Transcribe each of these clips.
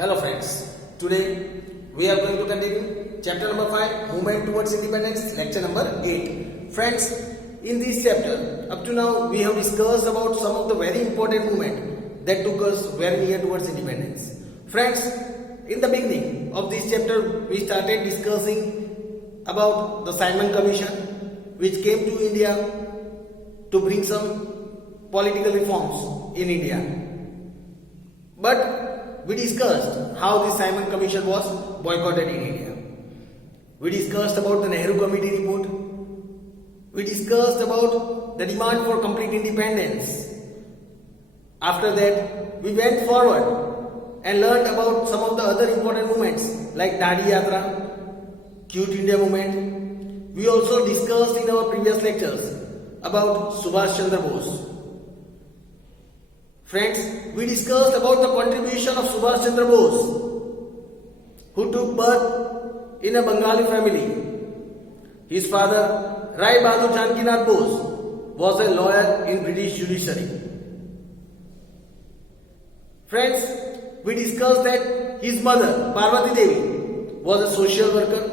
Hello friends, today we are going to continue chapter number 5, Movement Towards Independence, lecture number 8. Friends, in this chapter, up to now we have discussed about some of the very important movement that took us very near towards independence. Friends, in the beginning of this chapter, we started discussing about the Simon Commission, which came to India to bring some political reforms in India. But we discussed how the Simon Commission was boycotted in India. We discussed about the Nehru Committee report. We discussed about the demand for complete independence. After that, we went forward and learned about some of the other important movements like Dadi Yatra, Quit India movement. We also discussed in our previous lectures about Subhash Chandra Bose. Friends, we discussed about the contribution of Subhash Chandra Bose, who took birth in a Bengali family. His father, Rai Bahadur Janakinath Bose, was a lawyer in British judiciary. Friends, we discussed that his mother, Parvati Devi, was a social worker.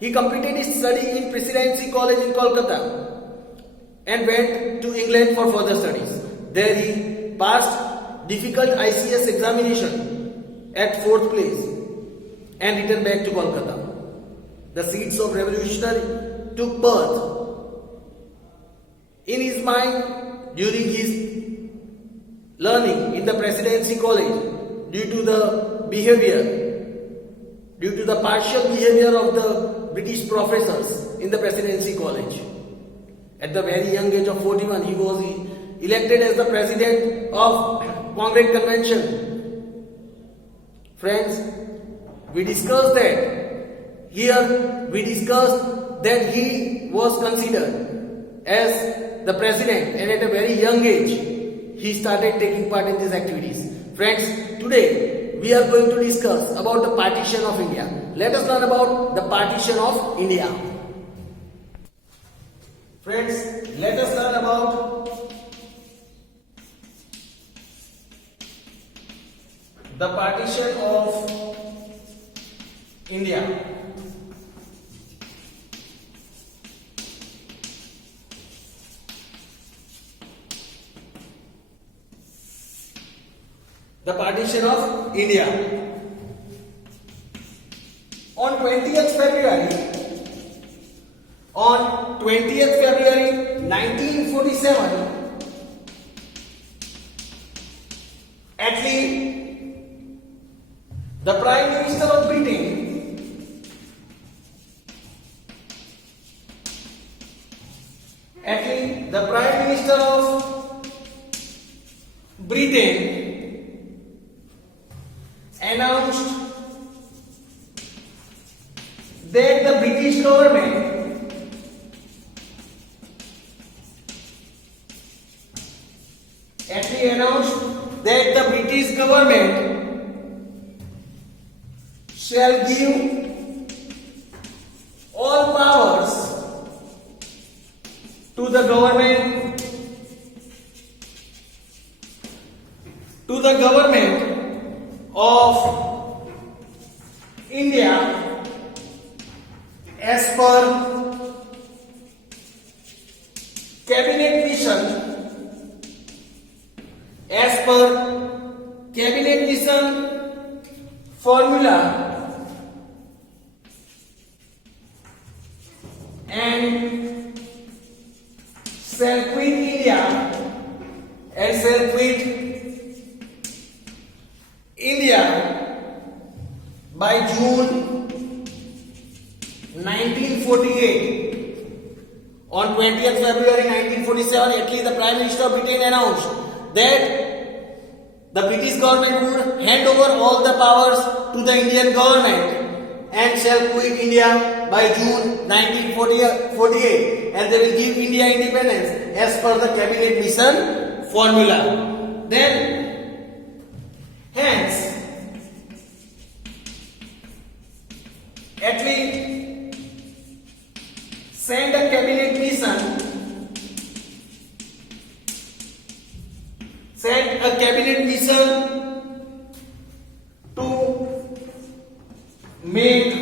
He completed his study in Presidency College in Kolkata and went to England for further studies. There he passed difficult ICS examination at 4th place and returned back to Kolkata. The seeds of revolution took birth in his mind during his learning in the Presidency College due to the partial behavior of the British professors in the Presidency College. At the very young age of 41, he was elected as the president of Congress Convention. Friends, we discussed that. Here we discussed that he was considered as the president, and at a very young age he started taking part in these activities. Friends, today we are going to discuss about the partition of India. Let us learn about the partition of India. Friends, let us learn about the partition of India. The partition of India. On 20th February 1947, Attlee, the Prime Minister of Britain, announced that the British government shall give all powers to the government of India as per cabinet mission formula, and shall quit India by June 1948. On 20th February 1947, Attlee, the Prime Minister of Britain, announced that the British government would hand over all the powers to the Indian government and shall quit India by June 1948, and they will give India independence as per the cabinet mission formula. Then, hence, Attlee sent a cabinet mission sent a cabinet mission make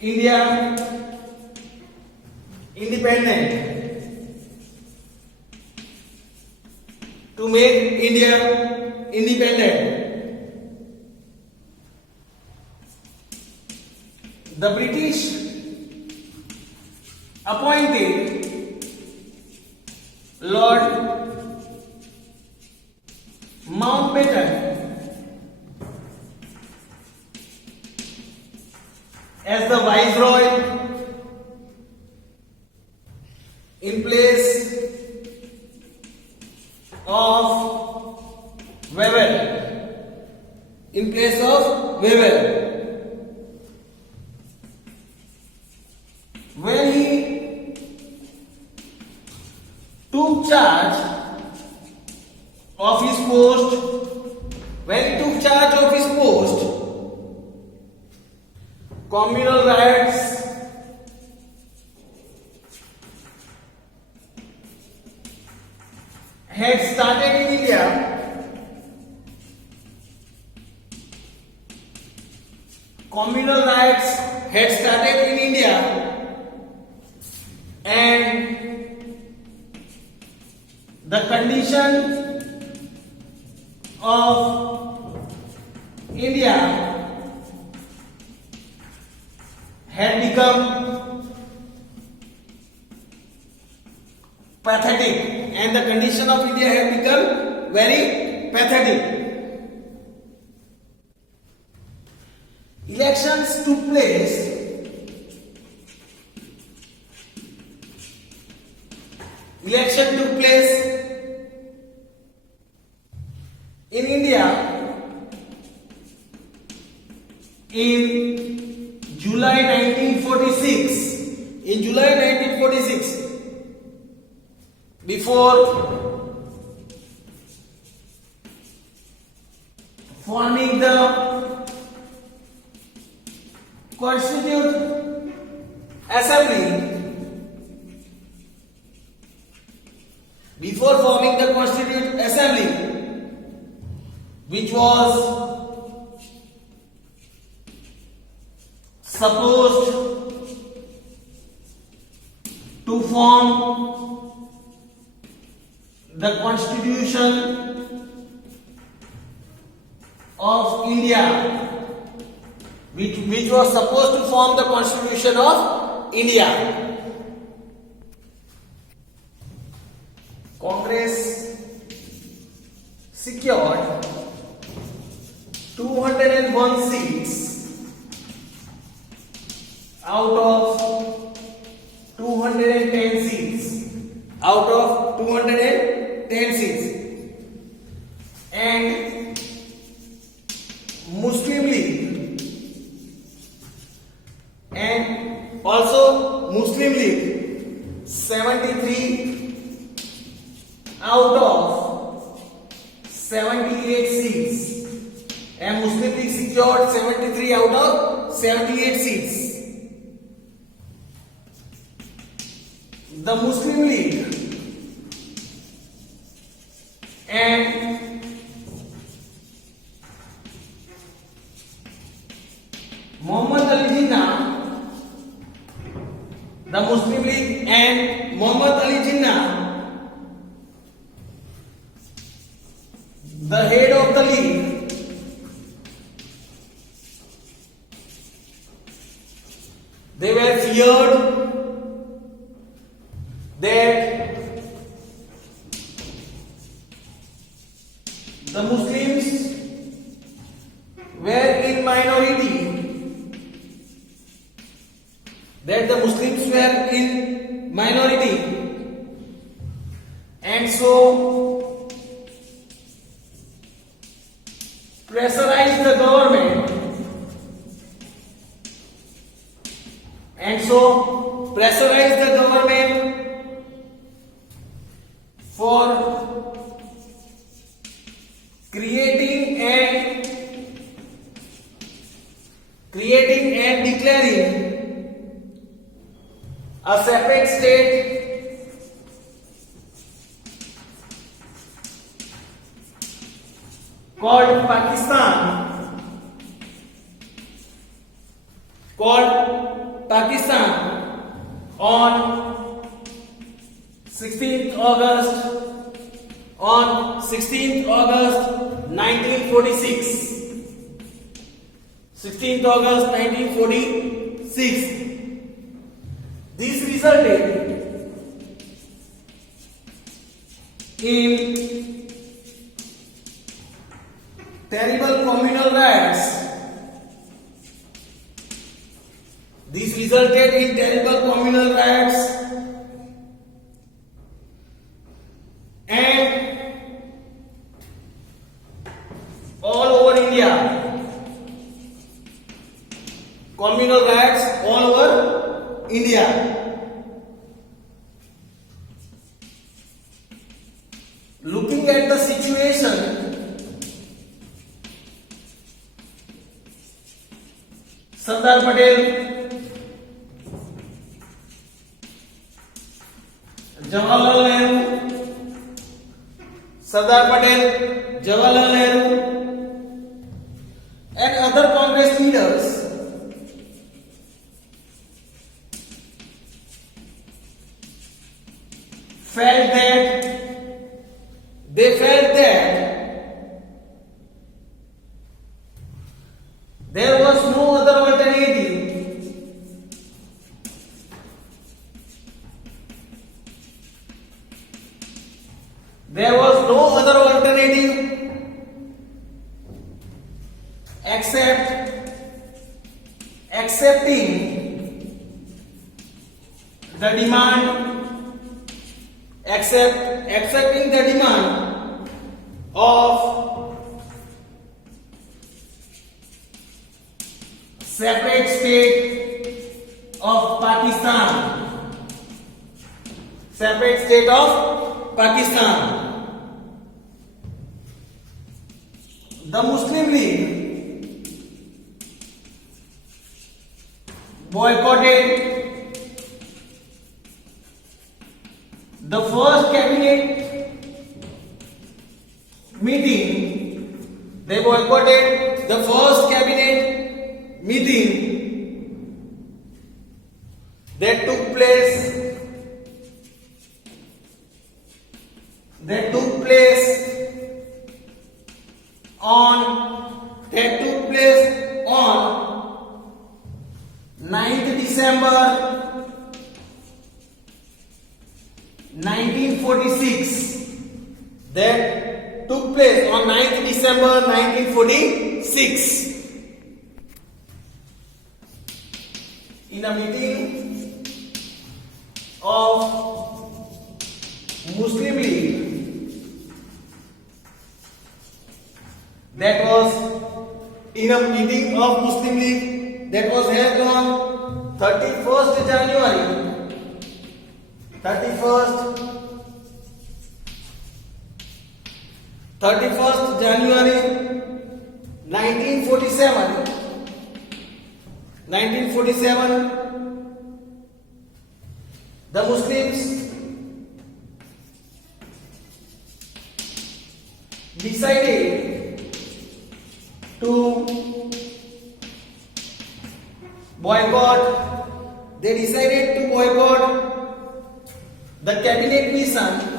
India independent. To make India independent. The British appointed Lord Mountbatten as the Viceroy in place of Wavell. In place of Wavell. When he took charge of his post, communal riots had started in India. Communal riots had started in India, and the condition of India had become pathetic, and the condition of India had become very pathetic. Elections took place in India in July 1946. Before forming the Constituent Assembly, which was supposed to form the Constitution of India, which was supposed to form the Constitution of India. Congress secured 201 seats out of 210 seats. And Muslim League and also Muslim League 73 out of 78 seats, and Muslim League secured 73 out of 78 seats. The Muslim League and Muhammad Ali Jinnah, the head of the league, they were feared that the Muslims were in minority, and so pressurized the government, for creating and declaring a separate state called Pakistan, called Pakistan on 16th August 1946. 16th August 1946. This resulted in terrible communal riots. This resulted in terrible communal riots and all over India. Communal riots all over India. Looking at the situation, Sardar Patel, Jawaharlal Nehru, Sardar Patel, Jawaharlal Nehru, and other Congress leaders felt that there was no other alternative except accepting the demand of separate state of Pakistan. The Muslim League boycotted the first cabinet meeting. They boycotted the first cabinet meeting that took place on 9th December 1946. That took place on 9th December 1946 in a meeting of Muslim League that was held on 31st January 1947. The Muslims decided to boycott. They decided to boycott the cabinet mission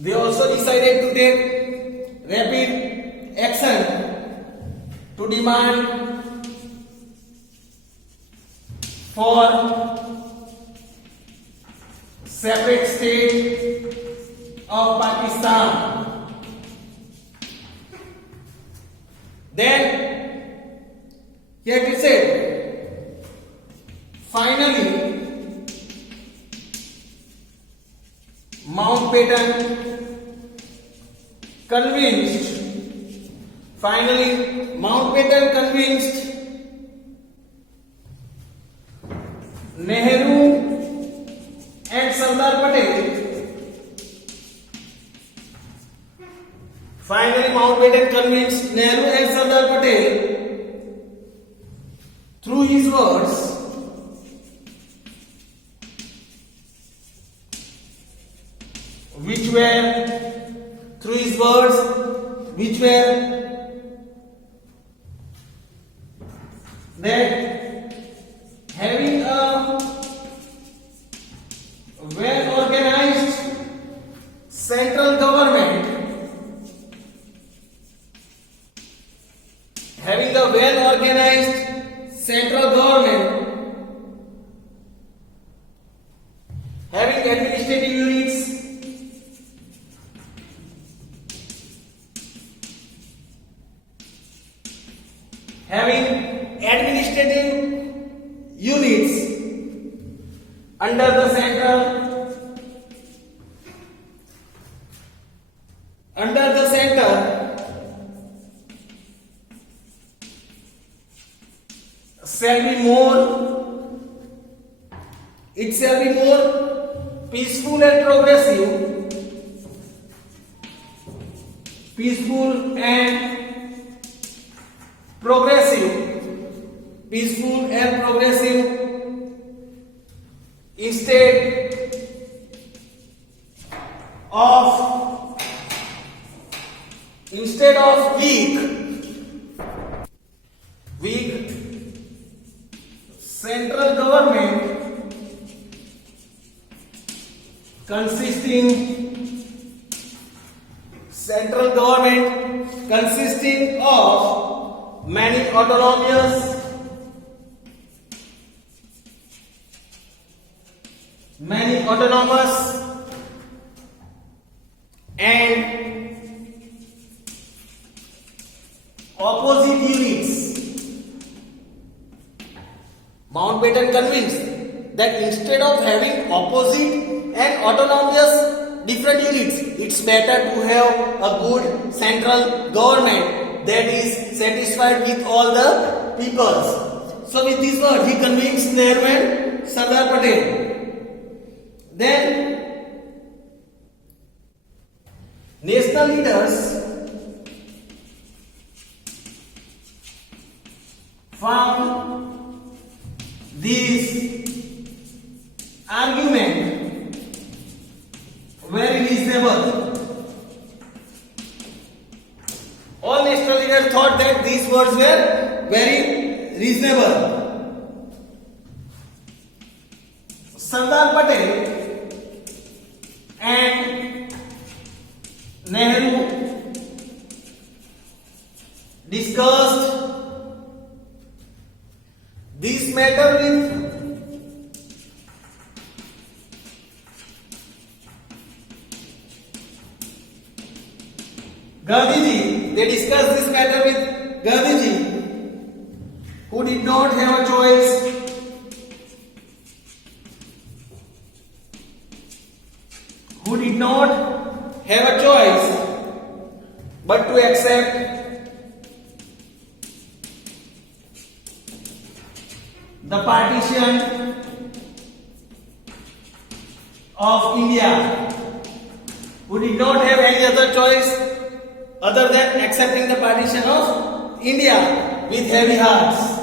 They also decided to take a rapid action. To demand for separate state of Pakistan. Then here it said, finally Mountbatten convinced Nehru and Sardar Patel Finally, Mountbatten convinced Nehru and Sardar Patel through his words which were that having a well organized central government, having a well organized central government, having administrative units, under the center shall be more peaceful and progressive, instead of weak central government consisting of many autonomous and opposite units. Mountbatten convinced that instead of having opposite and autonomous different units, it's better to have a good central government that is satisfied with all the peoples. So with these words, he convinced Nehru and Sardar Patel. Then national leaders found this argument very reasonable. All national leaders thought that these words were very reasonable. Sardar Patel and Nehru discussed this matter with Gandhiji. They discussed this matter with Gandhiji, who did not have a choice but to accept the partition of India, who did not have any other choice other than accepting the partition of India with heavy hearts.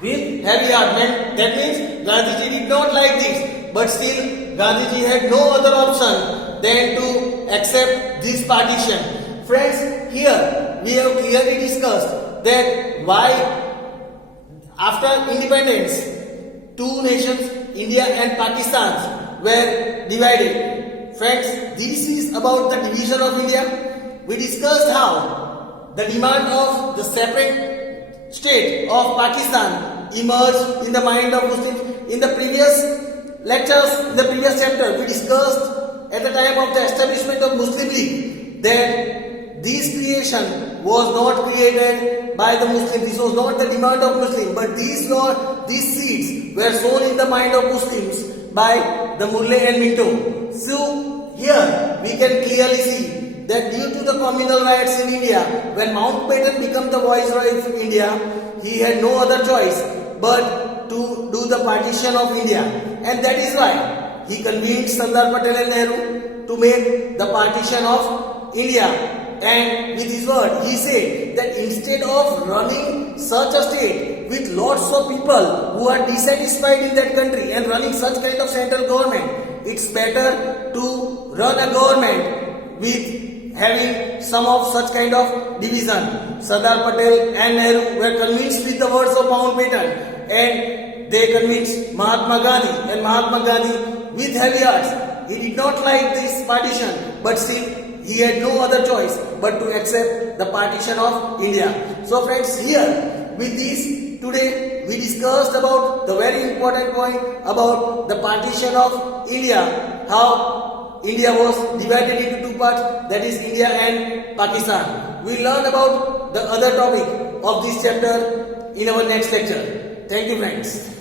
With heavy heart, that means Gandhiji did not like this, but still Gandhiji had no other option than to accept this partition. Friends, here we have clearly discussed that why after independence two nations, India and Pakistan, were divided. Friends, this is about the division of India. We discussed how the demand of the separate state of Pakistan emerged in the mind of Muslims. In the previous lectures, in the previous chapter, we discussed at the time of the establishment of Muslim League that this creation was not created by the Muslims. This was not the demand of Muslims, but these seeds were sown in the mind of Muslims by the Murle and Minto. So here we can clearly see that due to the communal riots in India, when Mountbatten became the viceroy of India, he had no other choice but to do the partition of India, and that is why he convinced Sardar Patel and Nehru to make the partition of India. And with his word, he said that instead of running such a state with lots of people who are dissatisfied in that country and running such kind of central government, it's better to run a government with having some of such kind of division. Sardar Patel and Nehru were convinced with the words of Mountbatten, and they convinced Mahatma Gandhi, and Mahatma Gandhi with heavy hearts, he did not like this partition, but still he had no other choice but to accept the partition of India. So friends, here with this today we discussed about the very important point about the partition of India, how India was divided into two parts, that is India and Pakistan. We learn about the other topic of this chapter in our next lecture. Thank you friends.